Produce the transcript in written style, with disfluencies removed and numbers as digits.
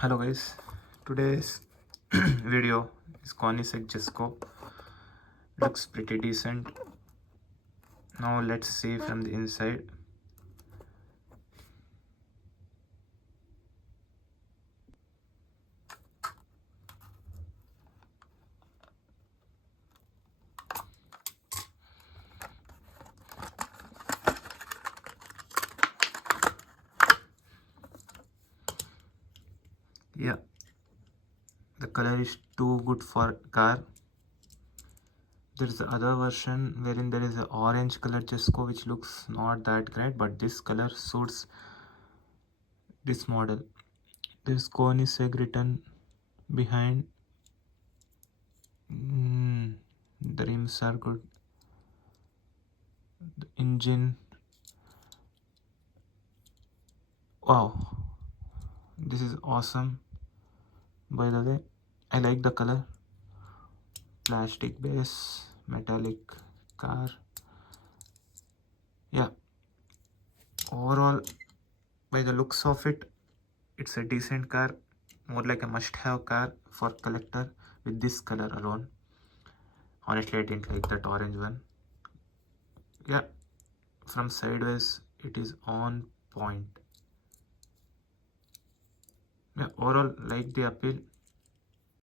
Hello guys, today's video is Koenigsegg jesko. Looks pretty decent. Now let's see from the inside. Yeah, the color is too good for car. There's the other version wherein there is an orange color jesko which looks not that great, but this color suits this model. There's Koenigsegg written behind. The rims are good. The engine. Wow, this is awesome. By the way, I like the color. Plastic base, metallic car. Yeah, overall, by the looks of it, it's a decent car, more like a must-have car for collector with this color alone. Honestly, I didn't like that orange one. Yeah, from sideways, it is on point. Yeah, overall, like the appeal.